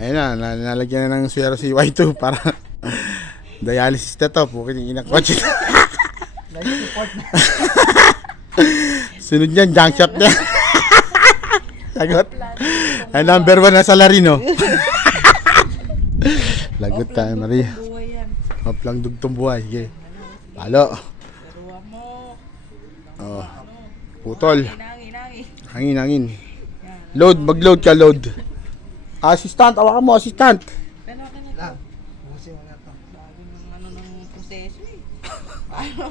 Ayun na, nalagyan na ng swero si Y2 para dialysis na to. Pukin yung inakotse. Life support na. Sunod niyan, junk shop niya. Sagot. Ay, number 1 na salarino. Lagot tayo, Maria. Maplang dugtong buhay. Sige. Palo. Oh. Putol. Hangin. Load, mag-load ka, load. Assistant, awakan mo, assistant. Pero akin ito. Lang. Busin mo na to. Bagay ng ano ng proseso eh. Paano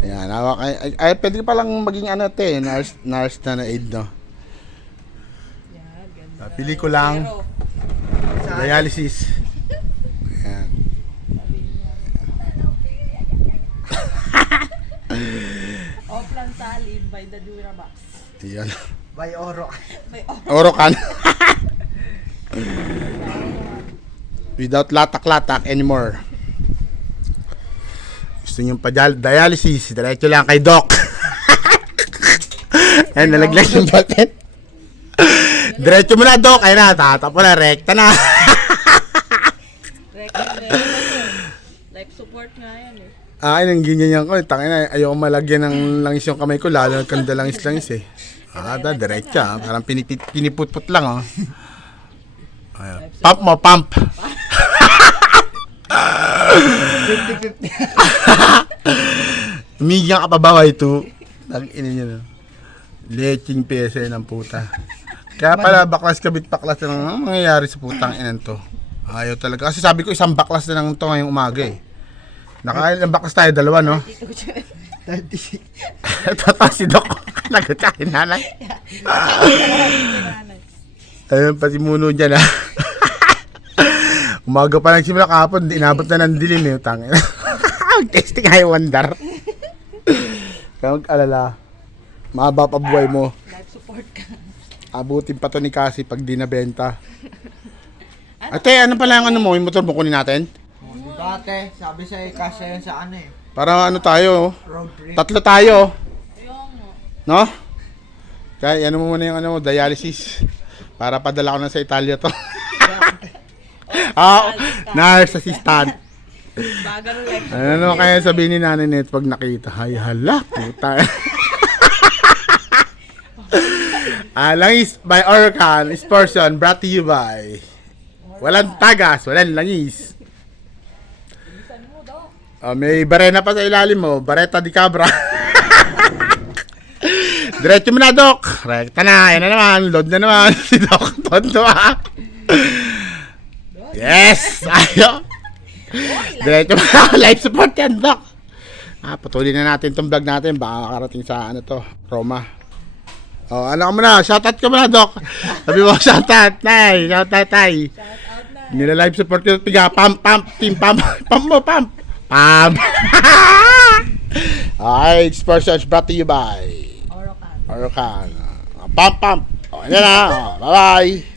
Ayan, hawak. Ay, pwede pa lang maging ano te, nurse na aid, no? yan, ganda. Pili ko lang. Pero, Dialysis. Ayan. Oplan Salim by the Durabox. Ayan. By Oro. May Orokan. Without latak-latak anymore. Gusto nyo pa dialysis, diretso lang kay Doc. Ayan, nalaglag yung button. Diretso mo na, Doc. Ayan na, tatapo na, rekta na. life support nga yan eh. Nang ganyan ko. Tangin na, ayoko malagyan ng langis yung kamay ko, lalo kanda langis eh. Diretso, parang piniputput lang, oh. Ayan. Pump mo, pump. 50-50. Umigyan ka pa ba, Y2? Nag-ina nyo na. Leching pese ng puta. Kaya pala, baklas kabit baklas na ang mangyayari sa putang inan to. Ayaw talaga. Kasi sabi ko, isang baklas na lang to ngayong umaga eh. Nakailan baklas tayo, dalawa, no? 36. Ito si Doc. Lagot sa akin, nanay. Ayun, pati muno dyan, ha. Umaga pa nagsimula kahapon, inabot na ng dilim, eh. Tangin. Testing high wonder. Kaya mag-alala. Mahaba pa buhay mo. Life support ka. Abutin pa to ni Cassie pag di nabenta. Ate, ano pala yung ano mo? Yung motor mo kunin natin? Dati, sabi sa'yo, kasya yan sa ano eh. Para ano tayo, Road trip. 3 tayo, Ayun mo. no? Kaya ano mo muna yung ano mo, dialysis. Para padala ko na sa Italia to. Nurse assistant. Baga ng life support. Ano kaya sabihin ni Nanay Net pag nakita? Ay, hala, puta. Langis by Orcan, is person brought to you by walang tagas, walang langis. May barena pa sa ilalim mo, bareta di cabra. Diretso mo na, Doc. Rekta na, yan na naman, load na naman. Si Doc, tonto ah. Yes! Ayo! Diretso mo na, life support yan, Doc. Patuloy na natin itong vlog natin, baka makarating sa ano to, Roma. Ano ka muna, shoutout ka muna, Doc. Sabi mo, shoutout, Tay, shoutout, Tay. Shout out na. Nila live support ko, tiga, pump, team pump, pump mo, pump. Pump. Alright, Spurs brought to you by Orocan. Orocan. Pump. Okay na. Bye-bye.